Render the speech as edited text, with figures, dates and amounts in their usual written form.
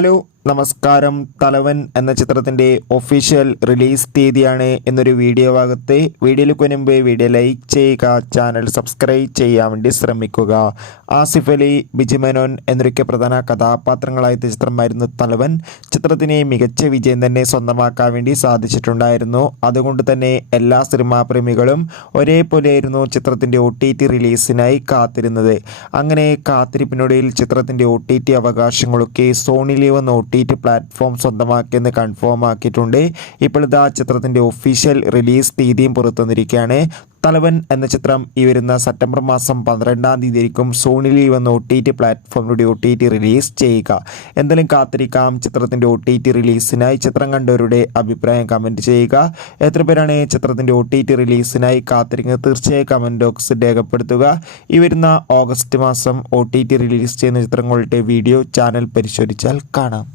Hello നമസ്കാരം. തലവൻ എന്ന ചിത്രത്തിൻ്റെ ഒഫീഷ്യൽ റിലീസ് തീയതിയാണ് എന്നൊരു വീഡിയോ ഭാഗത്ത്. വീഡിയോയിലേക്ക് മുൻപ് വീഡിയോ ലൈക്ക് ചെയ്യുക, ചാനൽ സബ്സ്ക്രൈബ് ചെയ്യാൻ വേണ്ടി ശ്രമിക്കുക. ആസിഫ് അലി, ബിജു മേനോൻ എന്നൊക്കെ പ്രധാന കഥാപാത്രങ്ങളായ ചിത്രമായിരുന്നു തലവൻ. ചിത്രത്തിന് മികച്ച വിജയം തന്നെ സ്വന്തമാക്കാൻ വേണ്ടി സാധിച്ചിട്ടുണ്ടായിരുന്നു. അതുകൊണ്ട് തന്നെ എല്ലാ സിനിമാ പ്രേമികളും ഒരേപോലെയായിരുന്നു ചിത്രത്തിൻ്റെ OTT റിലീസിനായി കാത്തിരുന്നത്. അങ്ങനെ കാത്തിരിപ്പിനൊടുവിൽ ചിത്രത്തിൻ്റെ OTT അവകാശങ്ങളൊക്കെ സോണി ലിവ് എന്ന OTT പ്ലാറ്റ്ഫോം സ്വന്തമാക്കിയെന്ന് കൺഫേം ആക്കിയിട്ടുണ്ട്. ഇപ്പോൾ ഇതാ ചിത്രത്തിൻ്റെ ഒഫീഷ്യൽ റിലീസ് തീയതിയും പുറത്തു വന്നിരിക്കുകയാണ്. തലവൻ എന്ന ചിത്രം ഈ വരുന്ന സെപ്റ്റംബർ മാസം 12-ാം തീയതി ആയിരിക്കും സോണി ലീവ് എന്ന OTT പ്ലാറ്റ്ഫോമിലൂടെ OTT റിലീസ് ചെയ്യുക. എന്തായാലും കാത്തിരിക്കാം ചിത്രത്തിൻ്റെ OTT റിലീസിനായി. ചിത്രം കണ്ടവരുടെ അഭിപ്രായം കമൻറ്റ് ചെയ്യുക. എത്ര പേരാണ് ചിത്രത്തിൻ്റെ OTT റിലീസിനായി കാത്തിരിക്കുന്നത്? തീർച്ചയായും കമൻറ്റ് ബോക്സിൽ രേഖപ്പെടുത്തുക. ഈ വരുന്ന ഓഗസ്റ്റ് മാസം OTT റിലീസ് ചെയ്യുന്ന ചിത്രങ്ങളുടെ വീഡിയോ ചാനൽ പരിശോധിച്ചാൽ കാണാം.